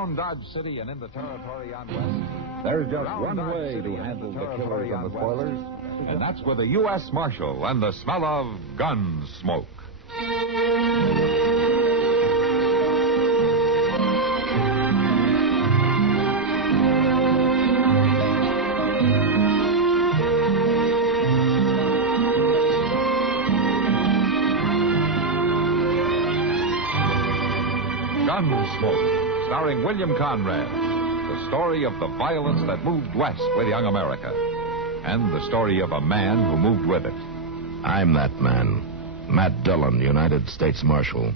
Around Dodge City and in the territory on West, there's just one way to handle the killers and the spoilers, and that's with a U.S. Marshal and the smell of Gunsmoke. Gunsmoke, starring William Conrad, the story of the violence that moved west with young America, and the story of a man who moved with it. I'm that man, Matt Dillon, United States Marshal.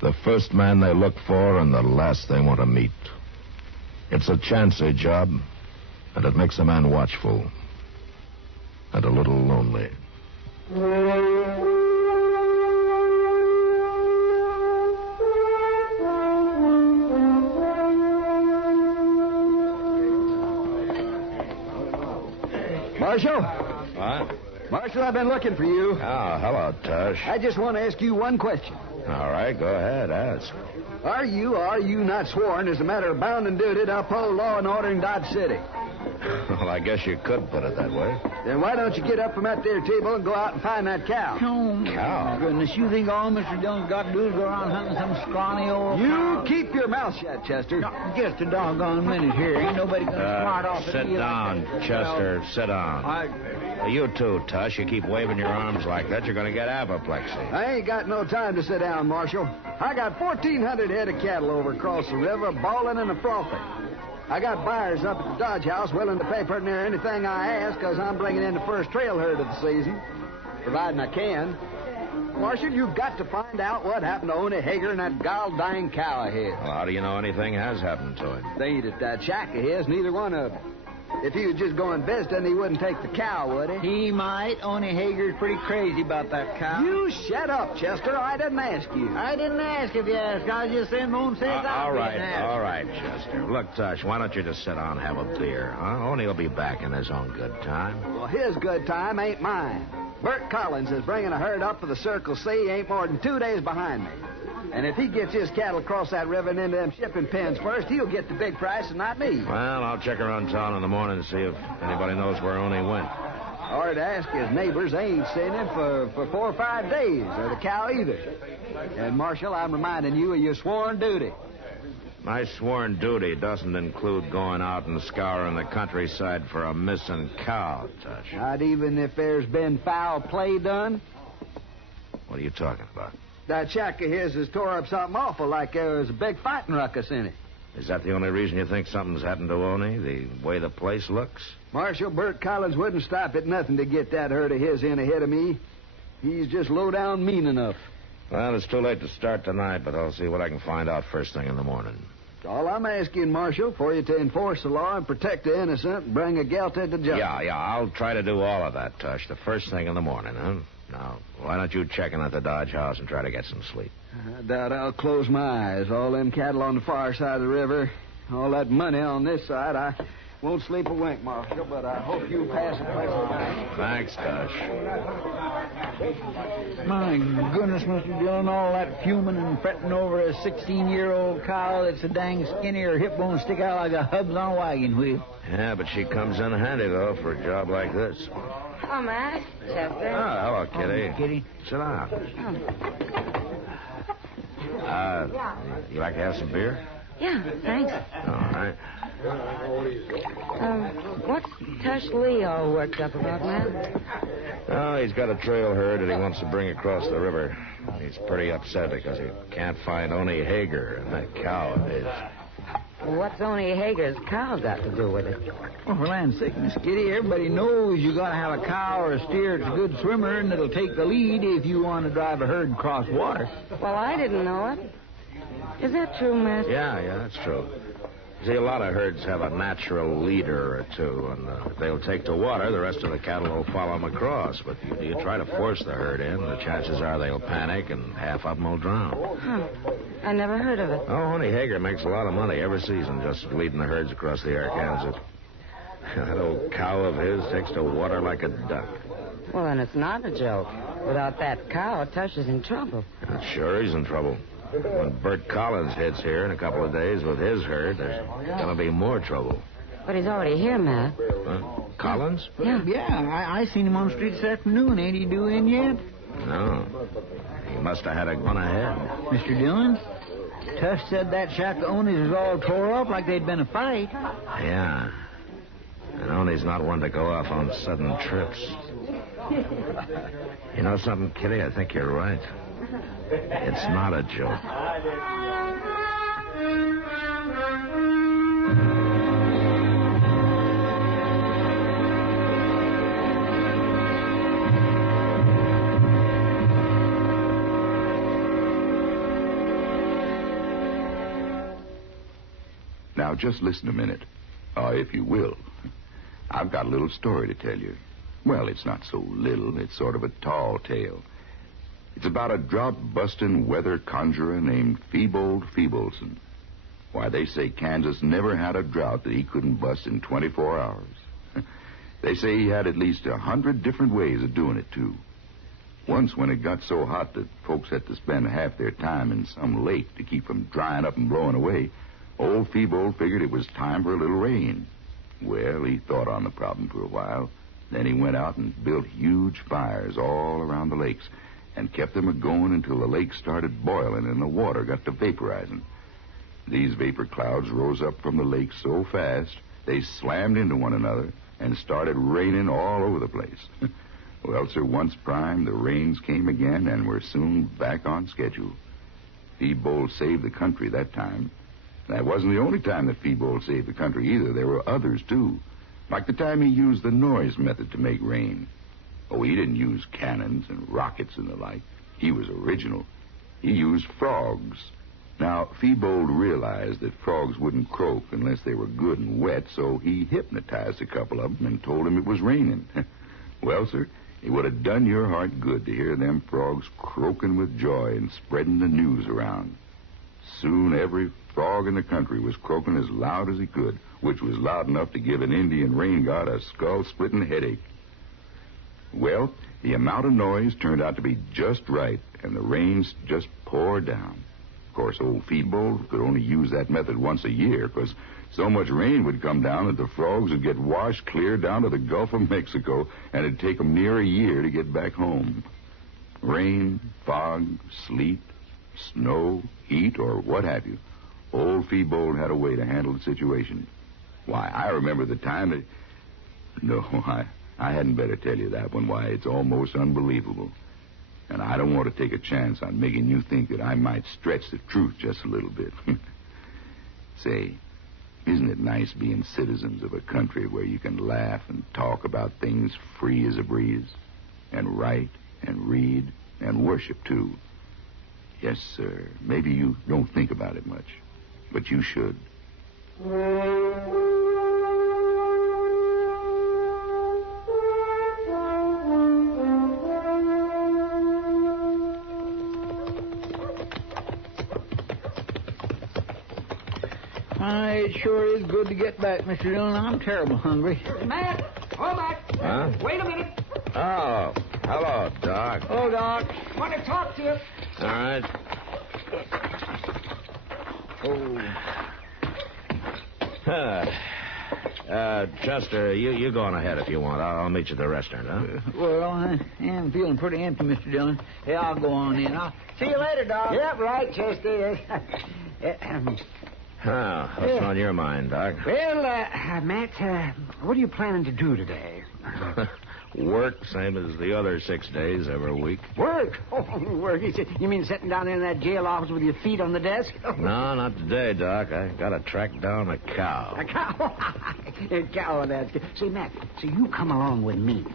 The first man they look for and the last they want to meet. It's a chancy job, and it makes a man watchful and a little lonely. Marshal? What? Marshal, I've been looking for you. Oh, hello, Tush. I just want to ask you one question. All right, go ahead, ask. Are you not sworn as a matter of bound and duty to uphold law and order in Dodge City? Well, I guess you could put it that way. Then why don't you get up from that there table and go out and find that cow? Oh, Cow? goodness, you think all Mr. Dillon's got to do is go around hunting some scrawny old cow? You keep your mouth shut, Chester. No, just a doggone minute here. Ain't nobody going to smart off Sit at you down, like that. Chester, sit down. Well, you too, Tush. You keep waving your arms like that, you're going to get apoplexy. I ain't got no time to sit down, Marshal. I got 1,400 head of cattle over across the river, bawling and a-frothing. I got buyers up at the Dodge House willing to pay pretty near anything I ask because I'm bringing in the first trail herd of the season, providing I can. Marshal, you've got to find out what happened to Oney Hager and that gall-dying cow of his. Well, how do you know anything has happened to him? They ain't at that shack of his, neither one of them. If he was just going visiting, he wouldn't take the cow, would he? He might. Oney Hager's pretty crazy about that cow. You shut up, Chester. I didn't ask you. I didn't ask if you asked. I was just saying my own sense. All right, Chester. Look, Tush, why don't you just sit down and have a beer, huh? Oney will be back in his own good time. Well, his good time ain't mine. Bert Collins is bringing a herd up for the Circle C. Ain't more than 2 days behind me. And if he gets his cattle across that river and into them shipping pens first, he'll get the big price and not me. Well, I'll check around town in the morning and see if anybody knows where Oney went. Or to ask his neighbors, they ain't seen him for 4 or 5 days, or the cow either. And, Marshal, I'm reminding you of your sworn duty. My sworn duty doesn't include going out and scouring the countryside for a missing cow, Tush. Not even if there's been foul play done? What are you talking about? That shack of his has tore up something awful, like there was a big fighting ruckus in it. Is that the only reason you think something's happened to Oney, the way the place looks? Marshal, Bert Collins wouldn't stop at nothing to get that herd of his in ahead of me. He's just low down mean enough. Well, it's too late to start tonight, but I'll see what I can find out first thing in the morning. All I'm asking, Marshal, for you to enforce the law and protect the innocent and bring a guilty to justice. Yeah, I'll try to do all of that, Tush, the first thing in the morning, huh? Now, why don't you check in at the Dodge House and try to get some sleep? I doubt I'll close my eyes. All them cattle on the far side of the river, all that money on this side, I won't sleep a wink, Marshal, but I hope you pass a pleasant night. Thanks, Tush. My goodness, Mr. Dillon, all that fuming and fretting over a 16-year-old cow that's a dang skinny or hip bone stick out like a hubs on a wagon wheel. Yeah, but she comes in handy, though, for a job like this. Hello, Matt. Chester. Oh, hello, Kitty. Oh, Kitty. Sit down. You like to have some beer? Yeah, thanks. All right. What's Tush Lee all worked up about, Matt? Oh, he's got a trail herd that he wants to bring across the river. He's pretty upset because he can't find Oney Hager and that cow of his. What's Oney Hager's cow got to do with it? Oh, for land's sake, Miss Kitty, everybody knows you got to have a cow or a steer that's a good swimmer and that'll take the lead if you want to drive a herd across water. Well, I didn't know it. Is that true, Matt? Yeah, that's true. See, a lot of herds have a natural leader or two, and if they'll take to water, the rest of the cattle will follow them across. But you try to force the herd in, the chances are they'll panic and half of them will drown. Huh. I never heard of it. Oh, Oney Hager makes a lot of money every season just leading the herds across the Arkansas. That old cow of his takes to water like a duck. Well, then it's not a joke. Without that cow, Tush is in trouble. Sure he's in trouble. When Bert Collins hits here in a couple of days with his herd, there's going to be more trouble. But he's already here, Matt. Huh? Collins? Yeah, I seen him on the street this afternoon. Ain't he due in yet? No. He must have had a gun ahead. Mr. Dillon? Tush said that shack of Oni's was all tore up like they'd been a fight. Yeah. And Oni's not one to go off on sudden trips. You know something, Kitty? I think you're right. It's not a joke. Now, just listen a minute. If you will. I've got a little story to tell you. Well, it's not so little. It's sort of a tall tale. It's about a drought-busting weather conjurer named Feebold Feebleson. Why, they say Kansas never had a drought that he couldn't bust in 24 hours. They say he had at least 100 different ways of doing it, too. Once, when it got so hot that folks had to spend half their time in some lake to keep from drying up and blowing away, old Feebold figured it was time for a little rain. Well, he thought on the problem for a while. Then he went out and built huge fires all around the lakes and kept them a-going until the lake started boiling and the water got to vaporizing. These vapor clouds rose up from the lake so fast they slammed into one another and started raining all over the place. Well, sir, once primed, the rains came again and were soon back on schedule. Feebold saved the country that time. That wasn't the only time that Feebold saved the country either. There were others, too. Like the time he used the noise method to make rain. Oh, he didn't use cannons and rockets and the like. He was original. He used frogs. Now, Feebold realized that frogs wouldn't croak unless they were good and wet, so he hypnotized a couple of them and told them it was raining. Well, sir, it would have done your heart good to hear them frogs croaking with joy and spreading the news around. Soon every frog in the country was croaking as loud as he could, which was loud enough to give an Indian rain god a skull-splitting headache. Well, the amount of noise turned out to be just right, and the rains just poured down. Of course, old Feebold could only use that method once a year, because so much rain would come down that the frogs would get washed clear down to the Gulf of Mexico, and it'd take them near a year to get back home. Rain, fog, sleet, snow, heat, or what have you. Old Feebold had a way to handle the situation. Why, I remember the time that... No, I hadn't better tell you that one. Why, it's almost unbelievable. And I don't want to take a chance on making you think that I might stretch the truth just a little bit. Say, isn't it nice being citizens of a country where you can laugh and talk about things free as a breeze? And write and read and worship, too. Yes, sir. Maybe you don't think about it much, but you should. It sure is good to get back, Mr. Dillon. I'm terrible hungry. Matt! Oh, Matt! Huh? Wait a minute. Oh, hello, Doc. Oh, Doc. Want to talk to you. All right. Chester, you go on ahead if you want. I'll meet you at the restaurant, huh? Well, I am feeling pretty empty, Mr. Dillon. Yeah, I'll go on in. I'll see you later, Doc. Yep, right, Chester. What's on your mind, Doc? Well, Matt, what are you planning to do today? Work, same as the other 6 days every week. Work? Oh, work. You mean sitting down in that jail office with your feet on the desk? No, not today, Doc. I gotta track down a cow. A cow? A cow, that's good. See, Matt, you come along with me.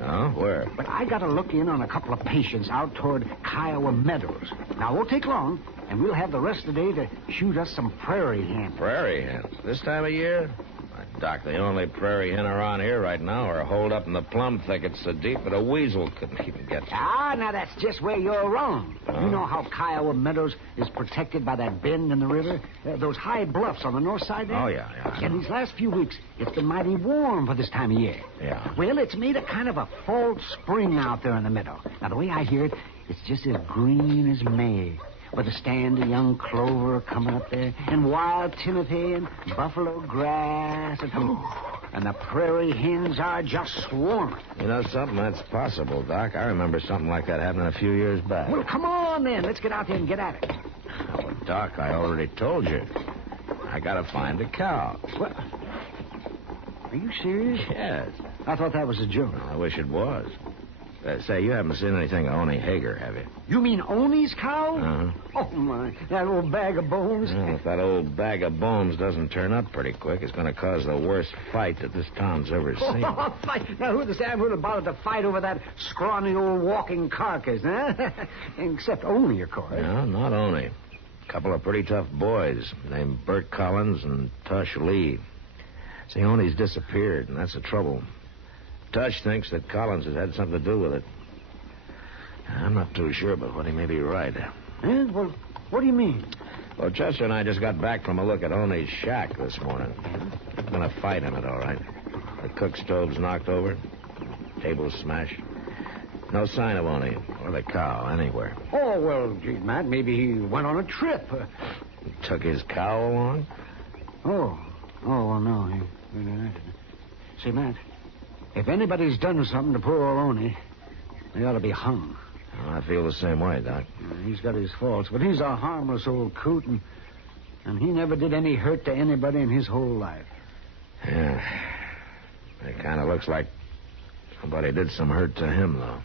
Oh, where? But I gotta look in on a couple of patients out toward Kiowa Meadows. Now, it won't take long, and we'll have the rest of the day to shoot us some prairie hens. Prairie hens? This time of year? Doc, the only prairie hen around here right now are holed up in the plum thickets so deep that a weasel couldn't even get to. Now that's just where you're wrong. Oh. You know how Kiowa Meadows is protected by that bend in the river? Those high bluffs on the north side there? Oh, yeah. And these last few weeks, it's been mighty warm for this time of year. Yeah. Well, it's made a kind of a false spring out there in the meadow. Now, the way I hear it, it's just as green as May. with a stand of young clover coming up there, and wild timothy and buffalo grass, and the prairie hens are just swarming. You know something? That's possible, Doc. I remember something like that happening a few years back. Well, come on, then. Let's get out there and get at it. Oh, Doc, I already told you. I gotta find a cow. What? Are you serious? Yes. I thought that was a joke. I wish it was. Say, you haven't seen anything of Oni Hager, have you? You mean Oni's cow? Uh-huh. Oh, my. That old bag of bones? Well, if that old bag of bones doesn't turn up pretty quick, it's going to cause the worst fight that this town's ever seen. Oh, fight. Now, who the damn would have bothered to fight over that scrawny old walking carcass, huh? Except Oni, of course. No, not Oni. A couple of pretty tough boys named Bert Collins and Tush Lee. See, Oni's disappeared, and that's the trouble. Tush thinks that Collins has had something to do with it. I'm not too sure, but what he may be right. Well, what do you mean? Well, Chester and I just got back from a look at Oni's shack this morning. I'm going to fight in it, all right. The cook stove's knocked over. Table's smashed. No sign of Oni or the cow anywhere. Oh, well, gee, Matt, maybe he went on a trip. He took his cow along? Oh, well, no. See, Matt, if anybody's done something to poor old Oni, they ought to be hung. Well, I feel the same way, Doc. He's got his faults, but he's a harmless old coot, and he never did any hurt to anybody in his whole life. Yeah. It kind of looks like somebody did some hurt to him, though.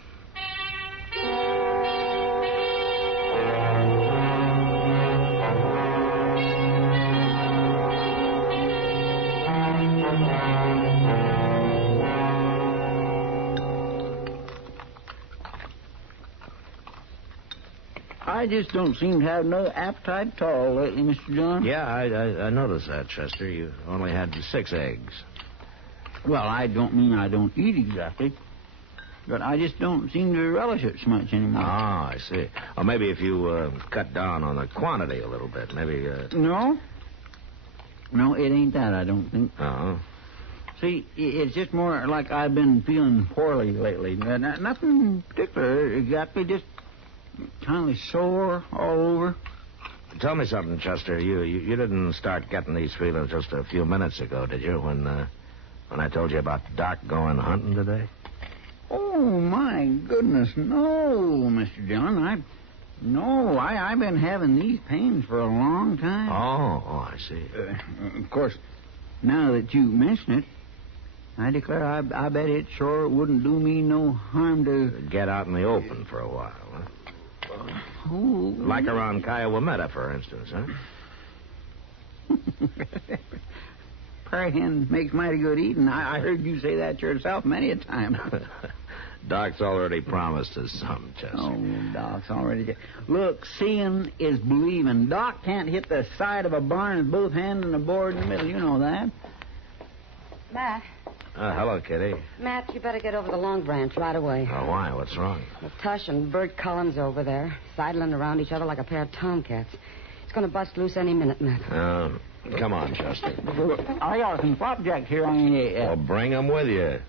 I just don't seem to have no appetite at all lately, Mr. John. Yeah, I noticed that, Chester. You only had 6 eggs. Well, I don't mean I don't eat exactly, but I just don't seem to relish it so much anymore. Ah, I see. Or maybe if you cut down on the quantity a little bit, maybe... No, it ain't that, I don't think. Uh-huh. See, it's just more like I've been feeling poorly lately. Nothing particular, exactly, just kind of sore all over. Tell me something, Chester. You didn't start getting these feelings just a few minutes ago, did you, when I told you about Doc going hunting today? Oh, my goodness, no, Mr. John. I've been having these pains for a long time. Oh, I see. Of course, now that you mention it, I declare I bet it sure wouldn't do me no harm to... Get out in the open for a while, huh? Oh. Like around Kiowa, for instance, huh? Prairie hen makes mighty good eating. I heard you say that yourself many a time. Doc's already promised us some, Chester. Oh, Doc's already... Look, seeing is believing. Doc can't hit the side of a barn with both hands and a board in the middle. You know that. Matt. Hello, Kitty. Matt, you better get over the Long Branch right away. Oh, why? What's wrong? With Tush and Bert Collins over there, sidling around each other like a pair of tomcats. It's going to bust loose any minute, Matt. Come on, Chester. I got some flapjacks here on the... Well, bring them with you.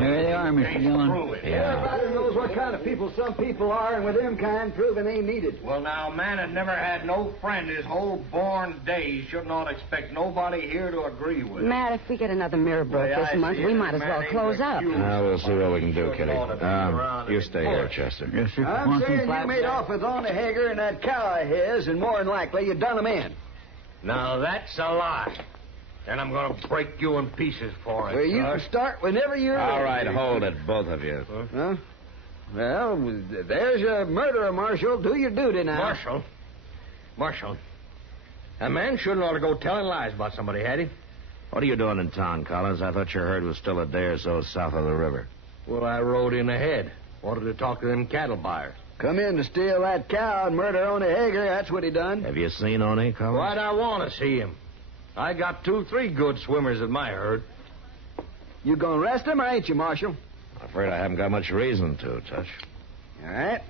There they are, Mr. Dillon. Yeah. Everybody knows what kind of people some people are, and with them kind, proving ain't needed. Well, now, man had never had no friend his whole born days. Should not expect nobody here to agree with. Matt, if we get another mirror broke this month, we might as well close up. We'll see what we can do, Kitty. You stay here, Chester. Yes, sir. I'm Want some saying you flapjacks? made off with Oni Hager and that cow of his, and more than likely you done him in. Now, that's a lie. And I'm going to break you in pieces for it. Well, you can start whenever you're All ready. right, hold it, both of you. Huh? Well, there's a murderer, Marshal. Do your duty now. Marshal. A man shouldn't ought to go telling lies about somebody, had he? What are you doing in town, Collins? I thought your herd was still a day or so south of the river. Well, I rode in ahead. Wanted to talk to them cattle buyers. Come in to steal that cow and murder Oni Hager. That's what he done. Have you seen Oni, Collins? Why'd I want to see him? I got 2-3 good swimmers at my herd. You gonna arrest him or ain't you, Marshal? I'm afraid I haven't got much reason to, Tush. All right.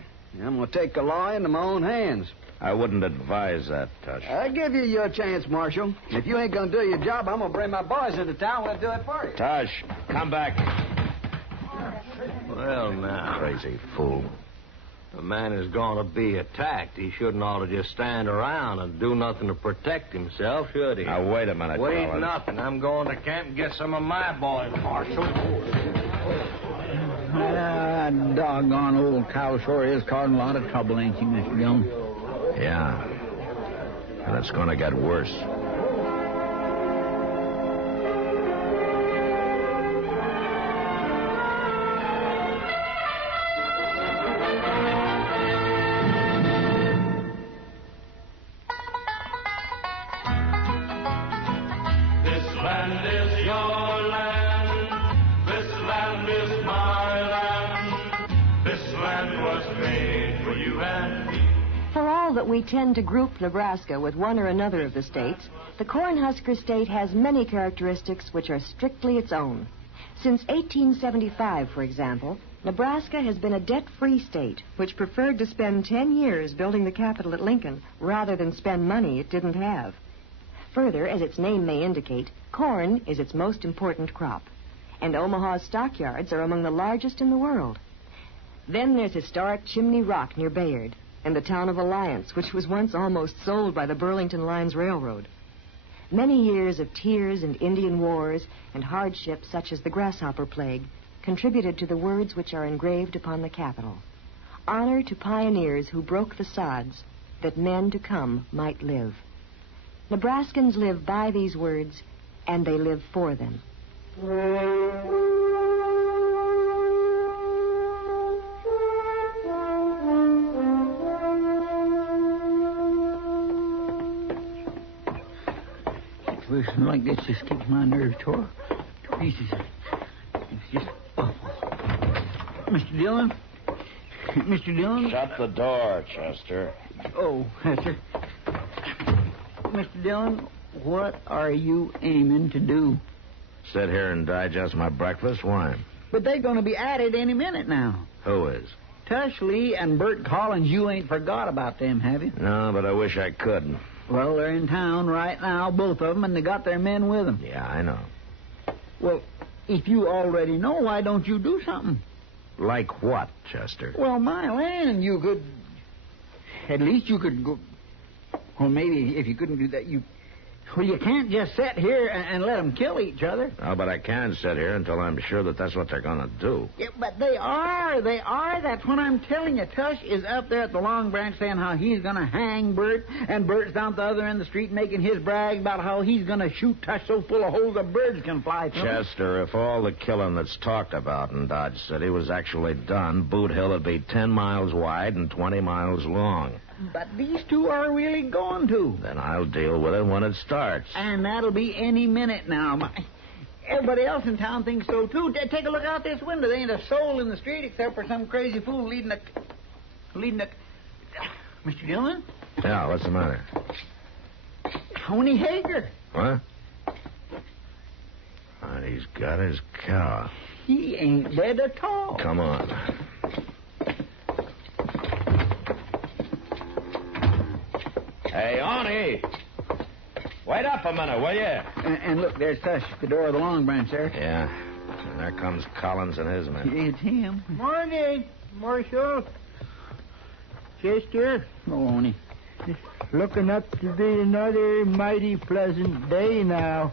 I'm gonna take the law into my own hands. I wouldn't advise that, Tush. I give you your chance, Marshal. If you ain't gonna do your job, I'm gonna bring my boys into town. We'll do it for you. Tush, come back. Well, now. Crazy fool. The man is going to be attacked. He shouldn't ought to just stand around and do nothing to protect himself, should he? Now, wait a minute, Wait Collins. nothing. I'm going to camp and get some of my boys, Marshal. Doggone old cow sure is causing a lot of trouble, ain't she, Mr. Dillon? Yeah. And it's going to get worse. We tend to group Nebraska with one or another of the states, the Cornhusker state has many characteristics which are strictly its own. Since 1875, for example, Nebraska has been a debt-free state which preferred to spend 10 years building the Capitol at Lincoln rather than spend money it didn't have. Further, as its name may indicate, corn is its most important crop, and Omaha's stockyards are among the largest in the world. Then there's historic Chimney Rock near Bayard, and the town of Alliance, which was once almost sold by the Burlington Lines Railroad. Many years of tears and Indian wars and hardships such as the grasshopper plague contributed to the words which are engraved upon the Capitol. Honor to pioneers who broke the sods that men to come might live. Nebraskans live by these words, and they live for them. Something like this just keeps my nerves tore to pieces. It's just awful. Mr. Dillon? Mr. Dillon? Shut the door, Chester. Oh, yes, sir. Mr. Dillon, what are you aiming to do? Sit here and digest my breakfast? Why? But they're going to be at it any minute now. Who is? Tush Lee and Bert Collins, you ain't forgot about them, have you? No, but I wish I could. Well, they're in town right now, both of them, and they got their men with them. Yeah, I know. Well, if you already know, why don't you do something? Like what, Chester? Well, my land, you could... At least you could go... Well, maybe if you couldn't do that, you... Well, you can't just sit here and let them kill each other. Oh, but I can sit here until I'm sure that that's what they're going to do. Yeah, but they are. They are. That's what I'm telling you. Tush is up there at the Long Branch saying how he's going to hang Bert, and Bert's down at the other end of the street making his brag about how he's going to shoot Tush so full of holes that birds can fly through. Chester, if all the killing that's talked about in Dodge City was actually done, Boot Hill would be 10 miles wide and 20 miles long. But these two are really going to. Then I'll deal with it when it starts. And that'll be any minute now. Everybody else in town thinks so, too. Take a look out this window. There ain't a soul in the street except for some crazy fool leading a... Mr. Dillon? Yeah, what's the matter? Tony Hager. What? And he's got his cow. He ain't dead at all. Come on. Hey, Arnie! Wait up a minute, will you? And look, there's Tush at the door of the Long Branch there. Yeah. And there comes Collins and his men. It's him. Morning, Marshal. Chester. Oh, Arnie. It's looking up to be another mighty pleasant day now.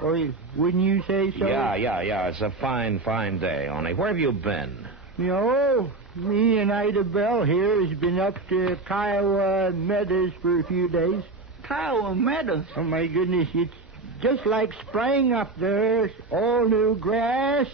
Or wouldn't you say so? Yeah. It's a fine day, Arnie. Where have you been? You know, me and Ida Bell here has been up to Kiowa Meadows for a few days. Kiowa Meadows? Oh, my goodness, it's just like spring up there. All new grass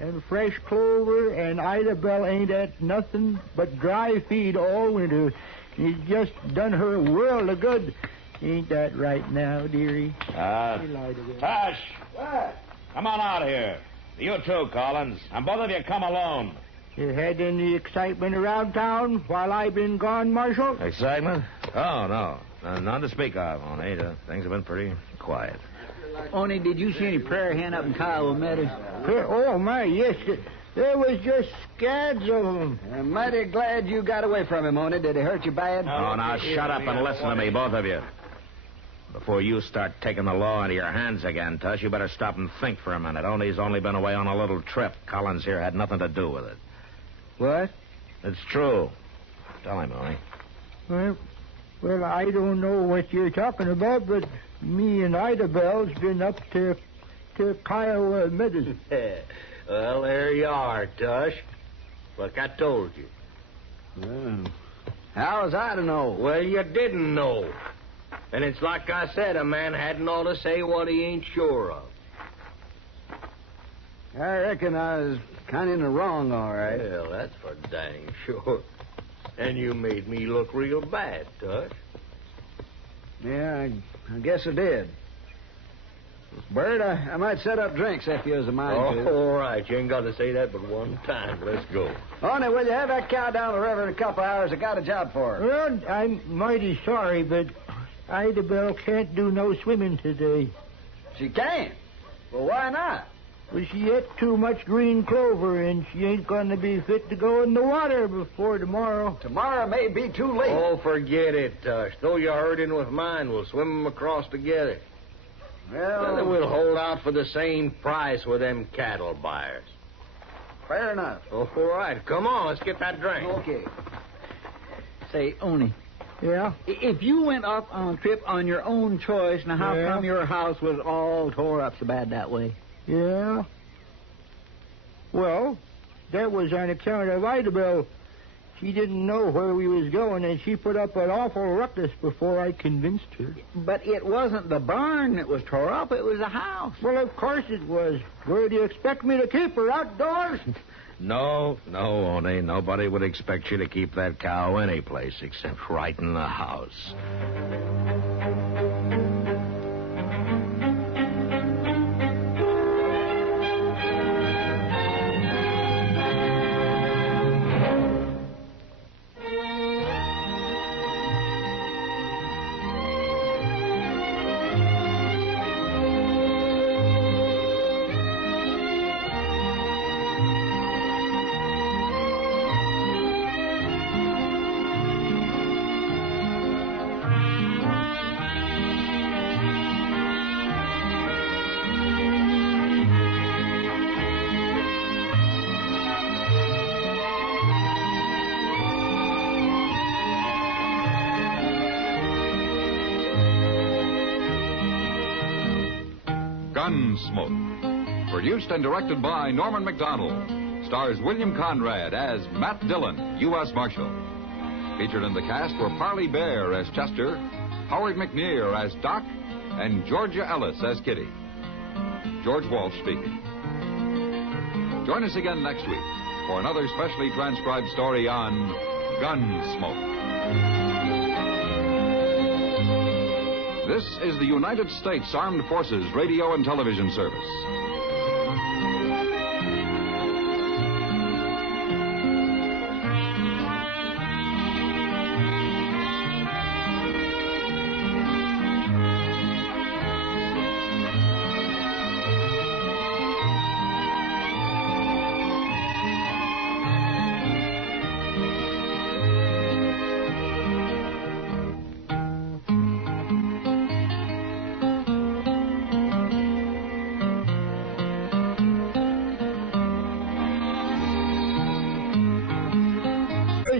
and fresh clover, and Ida Bell ain't at nothing but dry feed all winter. It's just done her a world of good. Ain't that right now, dearie? Tush! What? Come on out here. You too, Collins. And both of you come alone. You had any excitement around town while I've been gone, Marshal? Excitement? Oh, no. None to speak of, Oni. Things have been pretty quiet. Oni, did you see any prairie hen up in Kiowa Meadows? Oh, my, yes. There was just scads of them. I'm mighty glad you got away from him, Oney. Did he hurt you bad? Oh, now shut up and listen to me, both of you. Before you start taking the law into your hands again, Tush, you better stop and think for a minute. Oney's only been away on a little trip. Collins here had nothing to do with it. What? It's true. Tell him, Oney. Well, I don't know what you're talking about, but me and Ida Bell's been up to Kyle Meadows. Well, there you are, Tush. Look, I told you. Well, how was I to know? Well, you didn't know. And it's like I said, a man hadn't ought to say what he ain't sure of. I reckon I was kind of in the wrong, all right. Well, that's for dang sure. And you made me look real bad, Tush. Yeah, I guess I did. Bert, I might set up drinks if you was a mind to. All right. You ain't got to say that but one time. Let's go. Oney, will you have that cow down the river in a couple hours? I got a job for her. Well, I'm mighty sorry, but Ida Bell can't do no swimming today. She can't? Well, why not? Well, she ate too much green clover, and she ain't going to be fit to go in the water before tomorrow. Tomorrow may be too late. Oh, forget it, Tush. Though you're hurting with mine, we'll swim them across together. Well, Then we'll hold out for the same price with them cattle buyers. Fair enough. All right. Come on, let's get that drink. Okay. Say, Oney, Yeah? if you went off on a trip on your own choice, now how Yeah. come your house was all tore up so bad that way? Yeah? Well, that was on account of Ida Bell. She didn't know where we was going, and she put up an awful ruckus before I convinced her. But it wasn't the barn that was tore up, it was the house. Well, of course it was. Where do you expect me to keep her, outdoors? No, Oney. Nobody would expect you to keep that cow any place except right in the house. Gunsmoke. Produced and directed by Norman Macdonnell. Stars William Conrad as Matt Dillon, U.S. Marshal. Featured in the cast were Parley Bear as Chester, Howard McNear as Doc, and Georgia Ellis as Kitty. George Walsh speaking. Join us again next week for another specially transcribed story on Gunsmoke. This is the United States Armed Forces Radio and Television Service.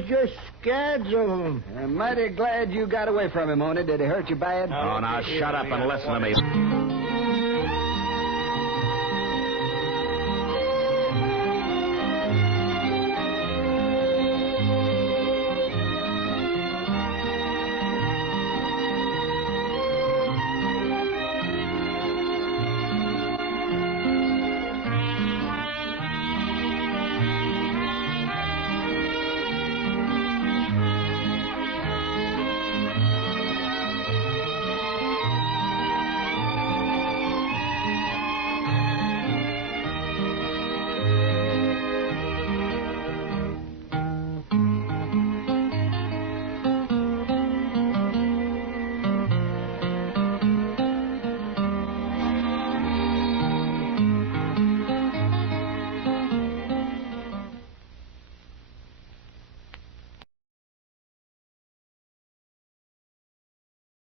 Just scads of them. I'm mighty glad you got away from him, Oney. Did he hurt you bad? Oh, now shut up and listen to me.